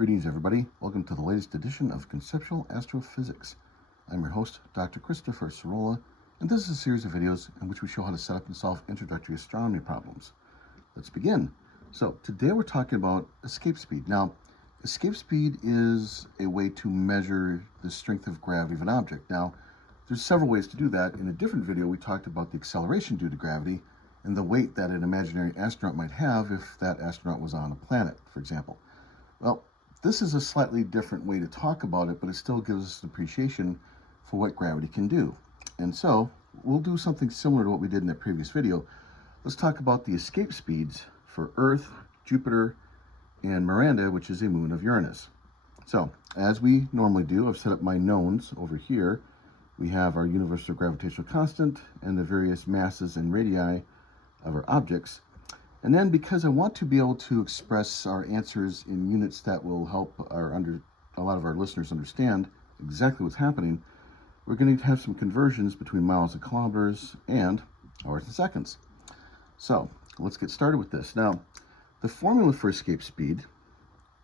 Greetings, everybody. Welcome to the latest edition of Conceptual Astrophysics. I'm your host, Dr. Christopher Sorolla, and this is a series of videos in which we show how to set up and solve introductory astronomy problems. Let's begin. So today we're talking about escape speed. Now, escape speed is a way to measure the strength of gravity of an object. Now, there's several ways to do that. In a different video, we talked about the acceleration due to gravity and the weight that an imaginary astronaut might have if that astronaut was on a planet, for example. Well, this is a slightly different way to talk about it, but it still gives us an appreciation for what gravity can do. And so we'll do something similar to what we did in that previous video. Let's talk about the escape speeds for Earth, Jupiter, and Miranda, which is a moon of Uranus. So as we normally do, I've set up my knowns over here. We have our universal gravitational constant and the various masses and radii of our objects. And then, because I want to be able to express our answers in units that will help a lot of our listeners understand exactly what's happening, we're going to have some conversions between miles and kilometers and hours and seconds. So let's get started with this. Now, the formula for escape speed,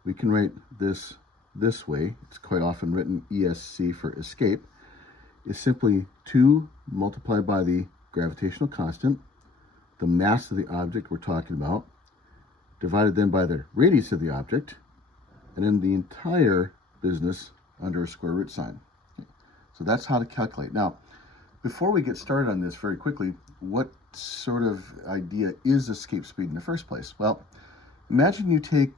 we can write this way. It's quite often written ESC for escape. Is simply 2 multiplied by the gravitational constant, the mass of the object we're talking about, divided then by the radius of the object, and then the entire business under a square root sign. Okay. So that's how to calculate. Now, before we get started on this very quickly, what sort of idea is escape speed in the first place? Well, imagine you take,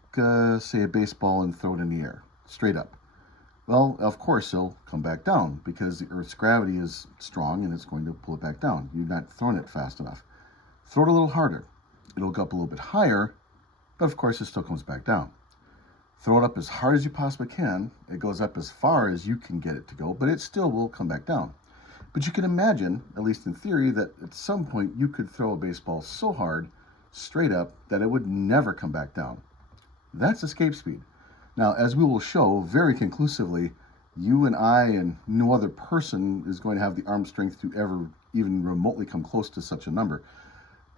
say, a baseball and throw it in the air, straight up. Well, of course, it'll come back down because the Earth's gravity is strong and it's going to pull it back down. You've not thrown it fast enough. Throw it a little harder. It'll go up a little bit higher, but of course it still comes back down. Throw it up as hard as you possibly can. It goes up as far as you can get it to go, but it still will come back down. But you can imagine, at least in theory, that at some point you could throw a baseball so hard, straight up, that it would never come back down. That's escape speed. Now, as we will show very conclusively, you and I and no other person is going to have the arm strength to ever even remotely come close to such a number.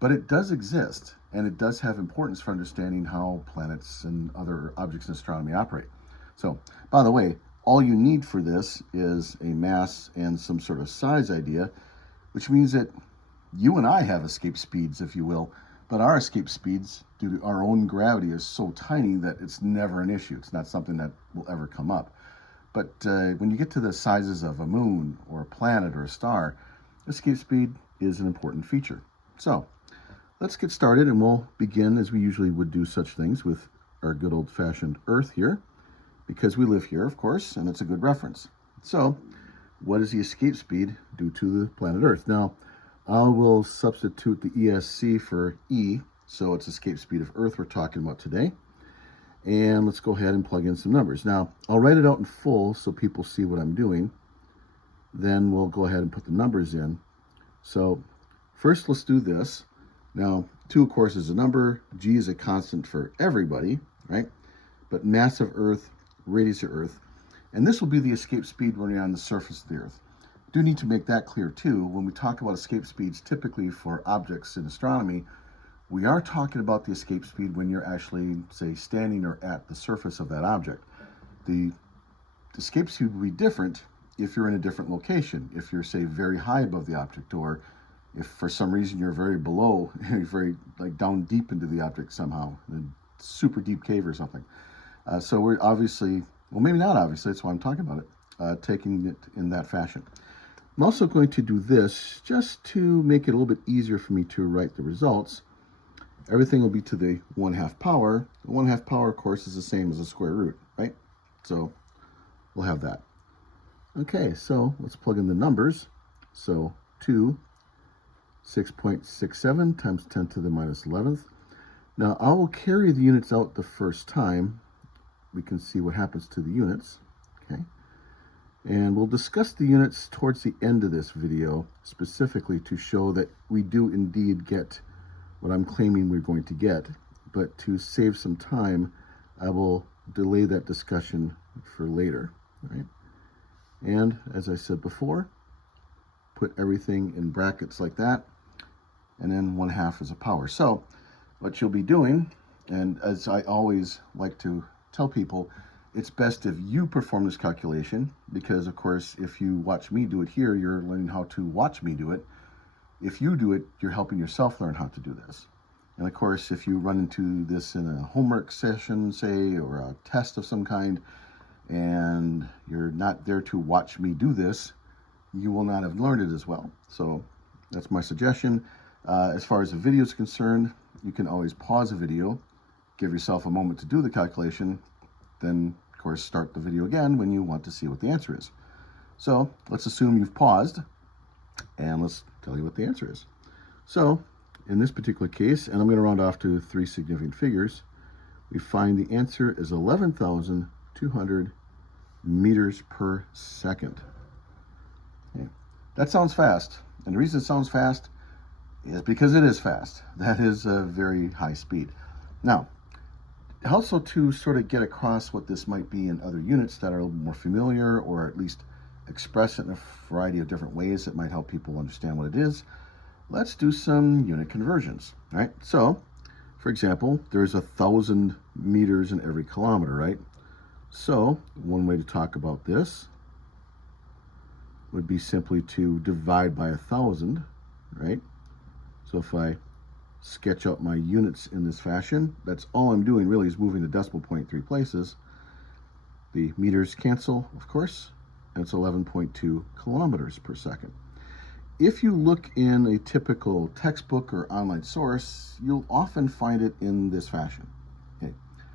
But it does exist, and it does have importance for understanding how planets and other objects in astronomy operate. So, by the way, all you need for this is a mass and some sort of size idea, which means that you and I have escape speeds, if you will, but our escape speeds, due to our own gravity, is so tiny that it's never an issue. It's not something that will ever come up. But when you get to the sizes of a moon or a planet or a star, escape speed is an important feature. So let's get started, and we'll begin as we usually would do such things with our good old-fashioned Earth here, because we live here, of course, and it's a good reference. So what is the escape speed due to the planet Earth? Now, I will substitute the ESC for E, so it's escape speed of Earth we're talking about today. And let's go ahead and plug in some numbers. Now, I'll write it out in full so people see what I'm doing. Then we'll go ahead and put the numbers in. So first, let's do this. Now, 2, of course, is a number. G is a constant for everybody, right? But mass of Earth, radius of Earth. And this will be the escape speed running on the surface of the Earth. I do need to make that clear, too. When we talk about escape speeds, typically for objects in astronomy, we are talking about the escape speed when you're actually, say, standing or at the surface of that object. The escape speed will be different if you're in a different location. If you're, say, very high above the object, or if for some reason you're very below, you're very down deep into the object somehow, in a super deep cave or something. So we're obviously, well, maybe not obviously, that's why I'm talking about it, taking it in that fashion. I'm also going to do this just to make it a little bit easier for me to write the results. Everything will be to the 1/2 power. The 1/2 power, of course, is the same as the square root, right? So we'll have that. Okay, so let's plug in the numbers. So 2, 6.67 times 10 to the minus 11th. Now, I will carry the units out the first time. We can see what happens to the units, okay? And we'll discuss the units towards the end of this video, specifically to show that we do indeed get what I'm claiming we're going to get. But to save some time, I will delay that discussion for later, right? And as I said before, put everything in brackets like that, and then 1/2 is a power. So what you'll be doing, and as I always like to tell people, it's best if you perform this calculation because, of course, if you watch me do it here, you're learning how to watch me do it. If you do it, you're helping yourself learn how to do this. And of course, if you run into this in a homework session, say, or a test of some kind, and you're not there to watch me do this, you will not have learned it as well. So that's my suggestion. As far as the video is concerned, you can always pause the video, give yourself a moment to do the calculation, then, of course, start the video again when you want to see what the answer is. So let's assume you've paused, and let's tell you what the answer is. So in this particular case, and I'm going to round off to 3 significant figures, we find the answer is 11,200 meters per second. Okay. That sounds fast, and the reason it sounds fast is because it is fast. That is a very high speed. Now, also to sort of get across what this might be in other units that are a little more familiar, or at least express it in a variety of different ways that might help people understand what it is, let's do some unit conversions, right? So, for example, there's 1,000 meters in every kilometer, right? So, one way to talk about this would be simply to divide by 1,000, right? So if I sketch out my units in this fashion, that's all I'm doing really is moving the decimal point 3 places. The meters cancel, of course, and it's 11.2 kilometers per second. If you look in a typical textbook or online source, you'll often find it in this fashion. Okay.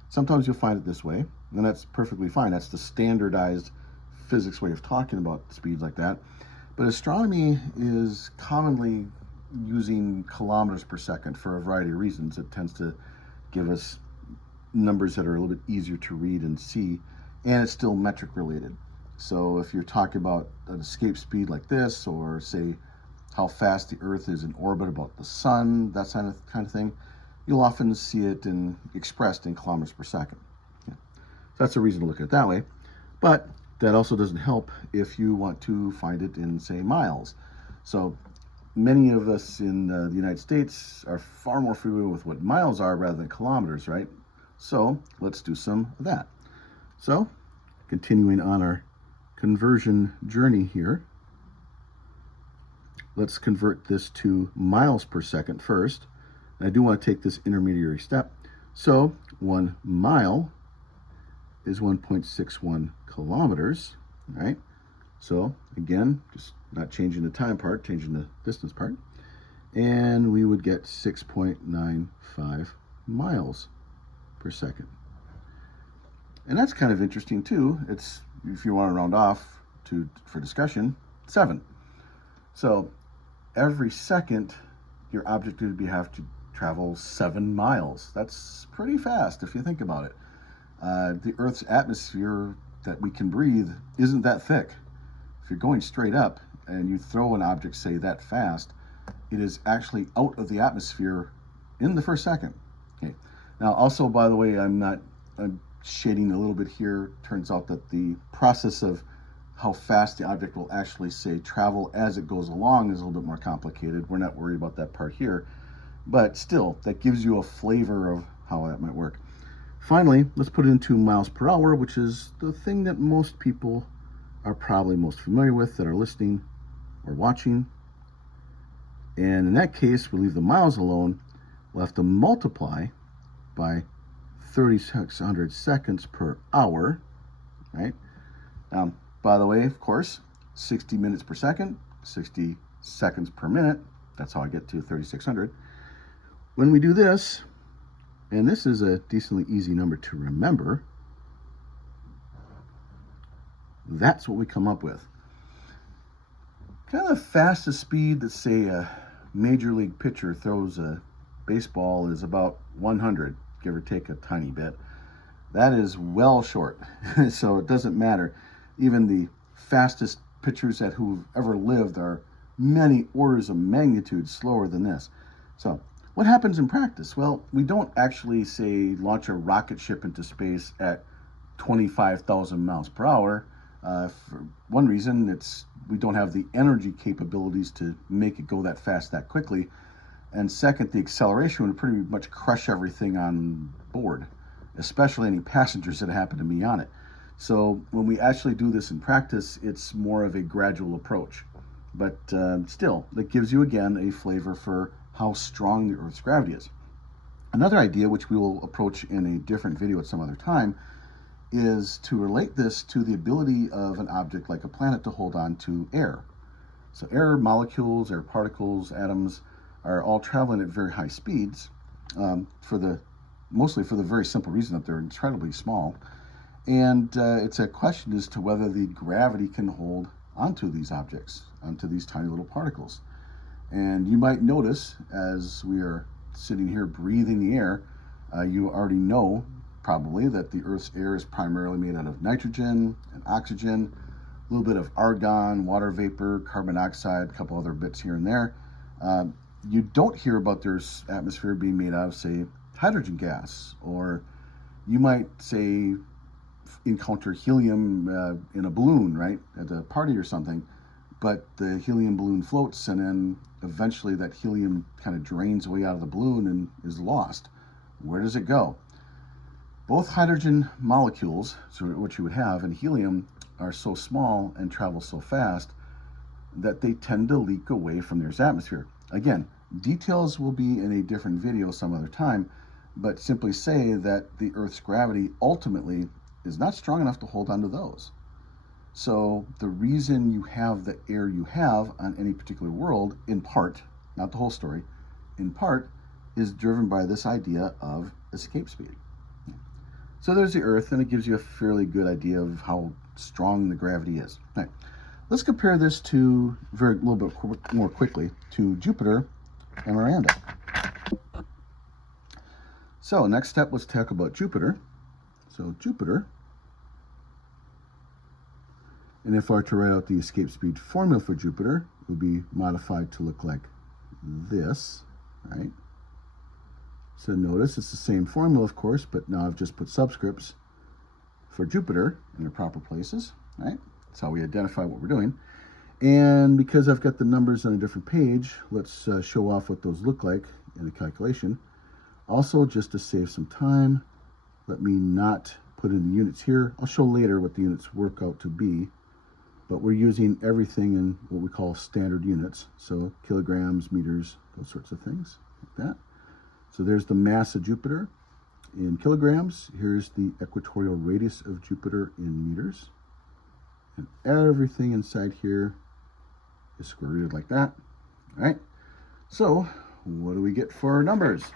Sometimes you'll find it this way, and that's perfectly fine. That's the standardized physics way of talking about speeds like that. But astronomy is commonly using kilometers per second for a variety of reasons. It tends to give us numbers that are a little bit easier to read and see, and it's still metric related. So if you're talking about an escape speed like this, or say how fast the Earth is in orbit about the sun, that kind of thing, you'll often see it expressed in kilometers per second. Yeah. So that's a reason to look at it that way. But that also doesn't help if you want to find it in, say, miles. So many of us in the United States are far more familiar with what miles are rather than kilometers, right? So let's do some of that. So continuing on our conversion journey here, let's convert this to miles per second first. And I do want to take this intermediary step. So 1 mile is 1.61 kilometers, right? So again, just not changing the time part, changing the distance part. And we would get 6.95 miles per second. And that's kind of interesting too. It's, if you want to round off for discussion, 7. So every second, your object would have to travel 7 miles. That's pretty fast if you think about it. The Earth's atmosphere that we can breathe isn't that thick. If you're going straight up and you throw an object, say, that fast, it is actually out of the atmosphere in the first second. Okay. Now, also, by the way, I'm shading a little bit here. Turns out that the process of how fast the object will actually, say, travel as it goes along is a little bit more complicated. We're not worried about that part here. But still, that gives you a flavor of how that might work. Finally, let's put it into miles per hour, which is the thing that most people are probably most familiar with that are listening or watching. And in that case, we leave the miles alone. We'll have to multiply by 3,600 seconds per hour, right? By the way, of course, 60 minutes per second, 60 seconds per minute. That's how I get to 3,600. When we do this, and this is a decently easy number to remember, that's what we come up with. Kind of the fastest speed that, say, a major league pitcher throws a baseball is about 100, give or take a tiny bit. That is well short, so it doesn't matter. Even the fastest pitchers who've ever lived are many orders of magnitude slower than this. So what happens in practice? Well, we don't actually, say, launch a rocket ship into space at 25,000 miles per hour. For one reason, we don't have the energy capabilities to make it go that fast that quickly. And second, the acceleration would pretty much crush everything on board, especially any passengers that happen to be on it. So when we actually do this in practice, it's more of a gradual approach. But still, that gives you, again, a flavor for how strong the Earth's gravity is. Another idea, which we will approach in a different video at some other time, is to relate this to the ability of an object like a planet to hold on to air. So air molecules, air particles, atoms are all traveling at very high speeds, mostly for the very simple reason that they're incredibly small. And it's a question as to whether the gravity can hold onto these objects, onto these tiny little particles. And you might notice, as we are sitting here breathing the air, you already know probably that the Earth's air is primarily made out of nitrogen and oxygen, a little bit of argon, water vapor, carbon dioxide, a couple other bits here and there. You don't hear about their atmosphere being made out of, say, hydrogen gas, or you might, say, encounter helium in a balloon, right, at a party or something, but the helium balloon floats, and then eventually that helium kind of drains away out of the balloon and is lost. Where does it go? Both hydrogen molecules, so what you would have, and helium are so small and travel so fast that they tend to leak away from the Earth's atmosphere. Again, details will be in a different video some other time, but simply say that the Earth's gravity ultimately is not strong enough to hold onto those. So the reason you have the air you have on any particular world, in part, not the whole story, in part, is driven by this idea of escape speed. So there's the Earth, and it gives you a fairly good idea of how strong the gravity is. All right. Let's compare this to, a little bit more quickly, to Jupiter and Miranda. So next step, let's talk about Jupiter. So Jupiter, and if I were to write out the escape speed formula for Jupiter, it would be modified to look like this, right? So notice it's the same formula, of course, but now I've just put subscripts for Jupiter in their proper places, right? That's how we identify what we're doing. And because I've got the numbers on a different page, let's show off what those look like in the calculation. Also, just to save some time, let me not put in the units here. I'll show later what the units work out to be, but we're using everything in what we call standard units. So kilograms, meters, those sorts of things like that. So there's the mass of Jupiter in kilograms. Here's the equatorial radius of Jupiter in meters. And everything inside here is square rooted like that. All right. So what do we get for our numbers?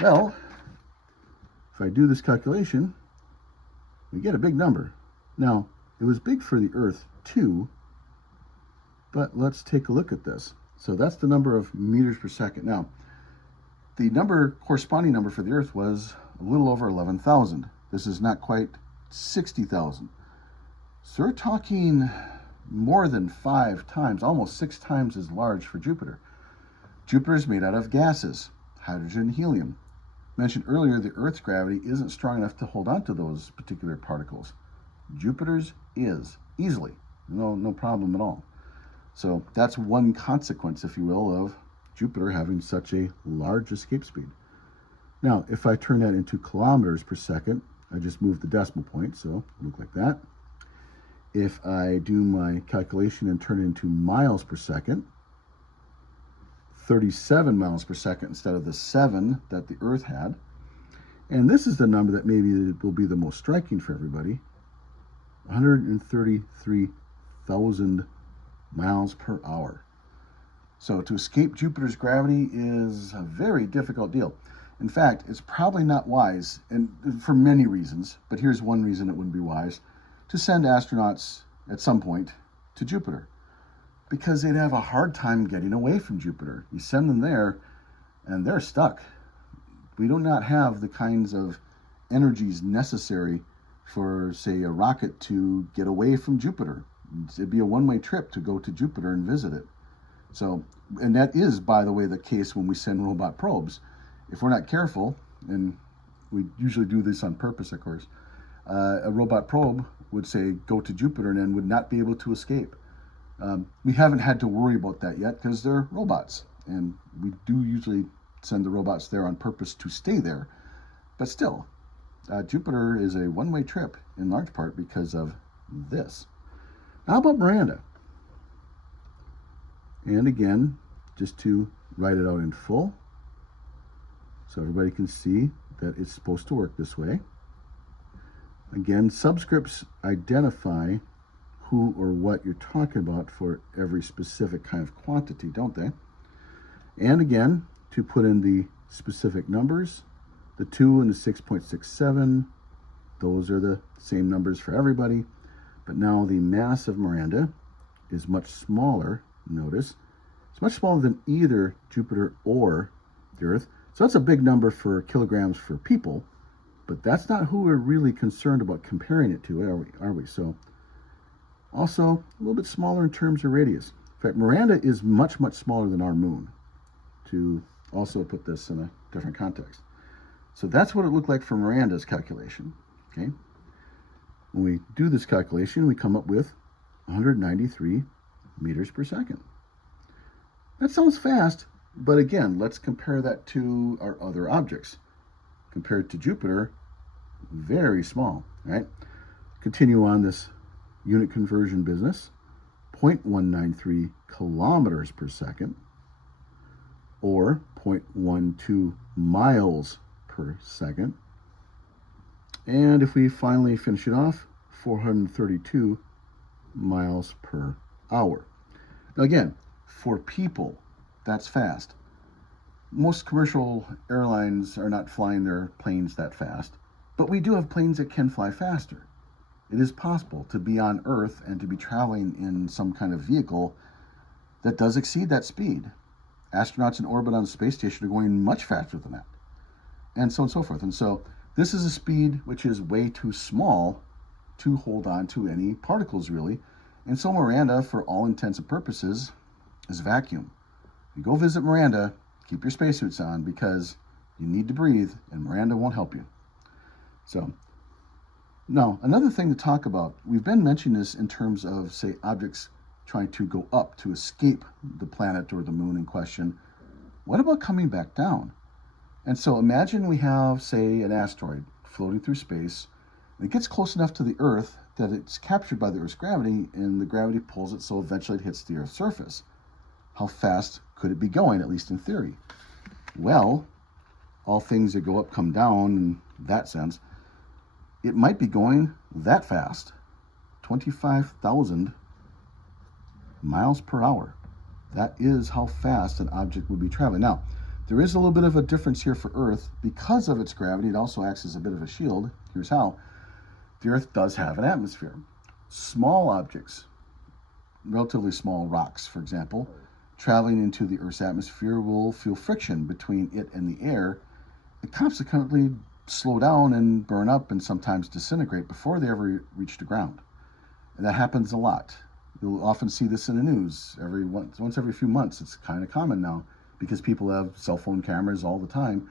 Well, if I do this calculation, we get a big number. Now, it was big for the Earth too, but let's take a look at this. So that's the number of meters per second. Now, the corresponding number for the Earth was a little over 11,000. This is not quite 60,000. So we're talking more than 5 times, almost 6 times as large for Jupiter. Jupiter is made out of gases, hydrogen and helium. Mentioned earlier, the Earth's gravity isn't strong enough to hold on to those particular particles. Jupiter's is, easily, no problem at all. So that's one consequence, if you will, of Jupiter having such a large escape speed. Now, if I turn that into kilometers per second, I just move the decimal point, so it'll look like that. If I do my calculation and turn it into miles per second, 37 miles per second instead of the 7 that the Earth had. And this is the number that maybe will be the most striking for everybody, 133,000 miles per hour. So to escape Jupiter's gravity is a very difficult deal. In fact, it's probably not wise, and for many reasons, but here's one reason it wouldn't be wise, to send astronauts at some point to Jupiter, because they'd have a hard time getting away from Jupiter. You send them there, and they're stuck. We do not have the kinds of energies necessary for, say, a rocket to get away from Jupiter. It'd be a one-way trip to go to Jupiter and visit it. So, and that is, by the way, the case when we send robot probes. If we're not careful, and we usually do this on purpose, of course, a robot probe would say, go to Jupiter, and then would not be able to escape. We haven't had to worry about that yet because they're robots, and we do usually send the robots there on purpose to stay there. But still, Jupiter is a one-way trip in large part because of this. How about Miranda? And again, just to write it out in full so everybody can see that it's supposed to work this way. Again, subscripts identify who or what you're talking about for every specific kind of quantity, don't they? And again, to put in the specific numbers, the 2 and the 6.67, those are the same numbers for everybody. But now the mass of Miranda is much smaller, notice. It's much smaller than either Jupiter or the Earth. So that's a big number for kilograms for people, but that's not who we're really concerned about comparing it to, are we? So also a little bit smaller in terms of radius. In fact, Miranda is much, much smaller than our moon, to also put this in a different context. So that's what it looked like for Miranda's calculation, okay? When we do this calculation, we come up with 193 meters per second. That sounds fast, but again, let's compare that to our other objects. Compared to Jupiter, very small, right? Continue on this unit conversion business, 0.193 kilometers per second, or 0.12 miles per second. And if we finally finish it off, 432 miles per hour. Now again, for people, that's fast. Most commercial airlines are not flying their planes that fast, but we do have planes that can fly faster. It is possible to be on Earth and to be traveling in some kind of vehicle that does exceed that speed. Astronauts in orbit on the space station are going much faster than that, and so on and so forth. And so this is a speed which is way too small to hold on to any particles, really. And so Miranda, for all intents and purposes, is vacuum. You go visit Miranda, keep your spacesuits on because you need to breathe, and Miranda won't help you. So, now, another thing to talk about, we've been mentioning this in terms of, say, objects trying to go up to escape the planet or the moon in question. What about coming back down? And so imagine we have, say, an asteroid floating through space, and it gets close enough to the Earth that it's captured by the Earth's gravity, and the gravity pulls it so eventually it hits the Earth's surface. How fast could it be going, at least in theory? Well, all things that go up come down in that sense. It might be going that fast, 25,000 miles per hour. That is how fast an object would be traveling. Now, there is a little bit of a difference here for Earth. Because of its gravity, it also acts as a bit of a shield. Here's how. The Earth does have an atmosphere. Small objects, relatively small rocks, for example, traveling into the Earth's atmosphere will feel friction between it and the air and consequently slow down and burn up and sometimes disintegrate before they ever reach the ground. And that happens a lot. You'll often see this in the news once every few months. It's kind of common now because people have cell phone cameras all the time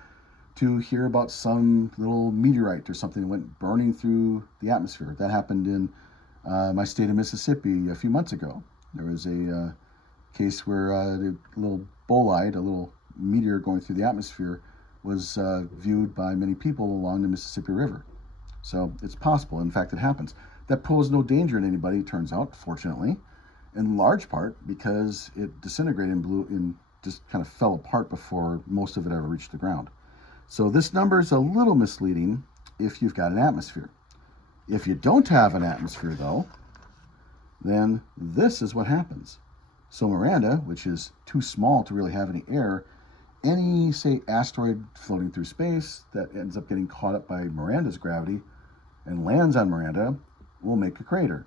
to hear about some little meteorite or something that went burning through the atmosphere. That happened in my state of Mississippi a few months ago. There was a case where a little bolide, a little meteor going through the atmosphere, was viewed by many people along the Mississippi River. So it's possible. In fact, it happens. That posed no danger in anybody, it turns out, fortunately, in large part because it disintegrated and just kind of fell apart before most of it ever reached the ground. So this number is a little misleading if you've got an atmosphere. If you don't have an atmosphere, though, then this is what happens. So Miranda, which is too small to really have any air, any, say, asteroid floating through space that ends up getting caught up by Miranda's gravity and lands on Miranda will make a crater.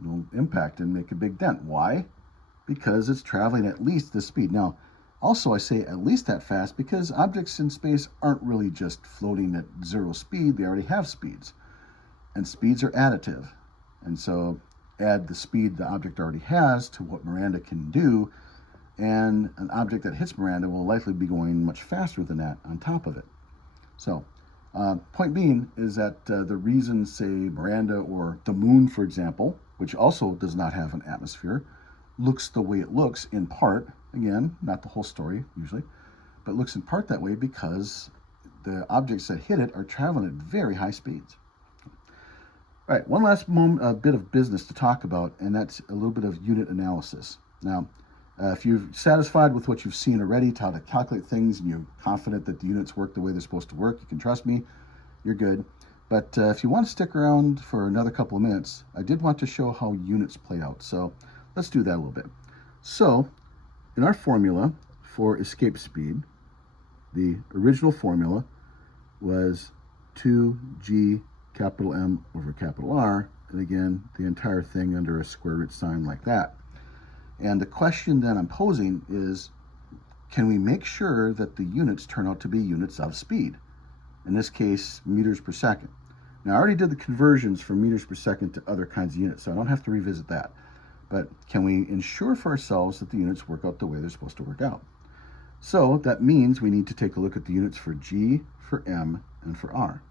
It will impact and make a big dent. Why? Because it's traveling at least this speed. Now, also I say at least that fast because objects in space aren't really just floating at zero speed. They already have speeds. And speeds are additive. And so add the speed the object already has to what Miranda can do, and an object that hits Miranda will likely be going much faster than that on top of it. So, point being is that the reason, say, Miranda or the moon, for example, which also does not have an atmosphere, looks the way it looks in part, again, not the whole story usually, but looks in part that way because the objects that hit it are traveling at very high speeds. All right, one last bit of business to talk about, and that's a little bit of unit analysis. Now, if you're satisfied with what you've seen already, how to calculate things, and you're confident that the units work the way they're supposed to work, you can trust me, you're good. But if you want to stick around for another couple of minutes, I did want to show how units play out. So let's do that a little bit. So in our formula for escape speed, the original formula was 2g capital M over capital R, and again, the entire thing under a square root sign like that. And the question that I'm posing is, can we make sure that the units turn out to be units of speed? In this case, meters per second. Now, I already did the conversions from meters per second to other kinds of units, so I don't have to revisit that. But can we ensure for ourselves that the units work out the way they're supposed to work out? So that means we need to take a look at the units for G, for M, and for R.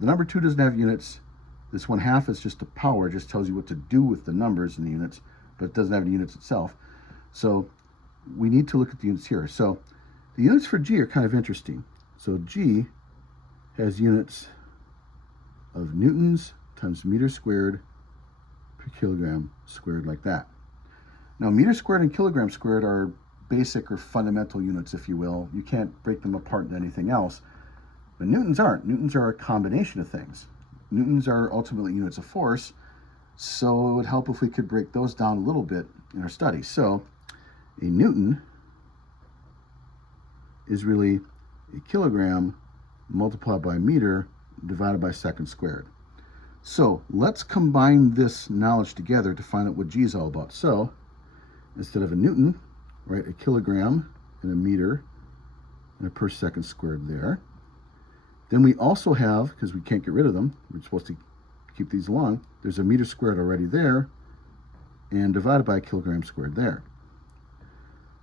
The number 2 doesn't have units. This 1/2 is just a power, it just tells you what to do with the numbers in the units, but it doesn't have any units itself. So we need to look at the units here. So the units for G are kind of interesting. So G has units of newtons times meters squared per kilogram squared, like that. Now, meters squared and kilograms squared are basic or fundamental units, if you will. You can't break them apart into anything else. But newtons aren't. Newtons are a combination of things. Newtons are ultimately units of force, so it would help if we could break those down a little bit in our study. So a newton is really a kilogram multiplied by meter divided by second squared. So let's combine this knowledge together to find out what G is all about. So instead of a newton, write a kilogram and a meter and a per second squared there. Then we also have, because we can't get rid of them, we're supposed to keep these along, there's a meter squared already there, and divided by a kilogram squared there.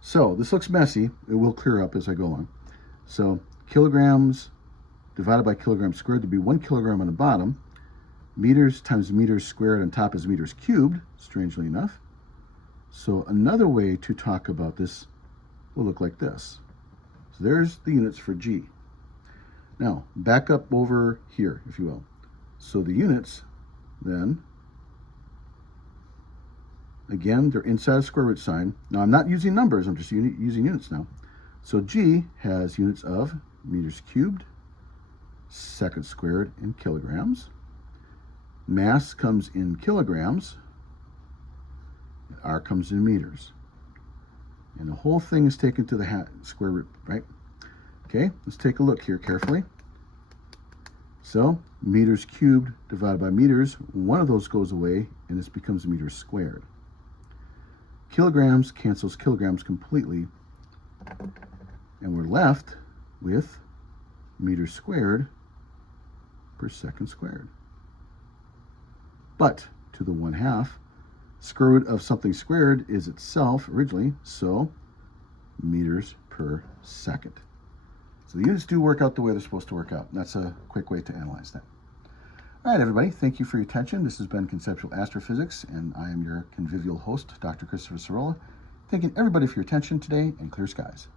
So this looks messy. It will clear up as I go along. So kilograms divided by kilogram squared, there'd be 1 kilogram on the bottom. Meters times meters squared on top is meters cubed, strangely enough. So another way to talk about this will look like this. So there's the units for G. Now, back up over here, if you will. So the units, then, again, they're inside a square root sign. Now, I'm not using numbers, I'm just using units now. So G has units of meters cubed, second squared in kilograms. Mass comes in kilograms. R comes in meters. And the whole thing is taken to the square root, right? Okay, let's take a look here carefully. So meters cubed divided by meters, one of those goes away and this becomes meters squared. Kilograms cancels kilograms completely, and we're left with meters squared per second squared. But to the 1/2, square root of something squared is itself originally, so meters per second. So the units do work out the way they're supposed to work out. And that's a quick way to analyze that. All right, everybody, thank you for your attention. This has been Conceptual Astrophysics, and I am your convivial host, Dr. Christopher Cirola. Thanking everybody for your attention today, and clear skies.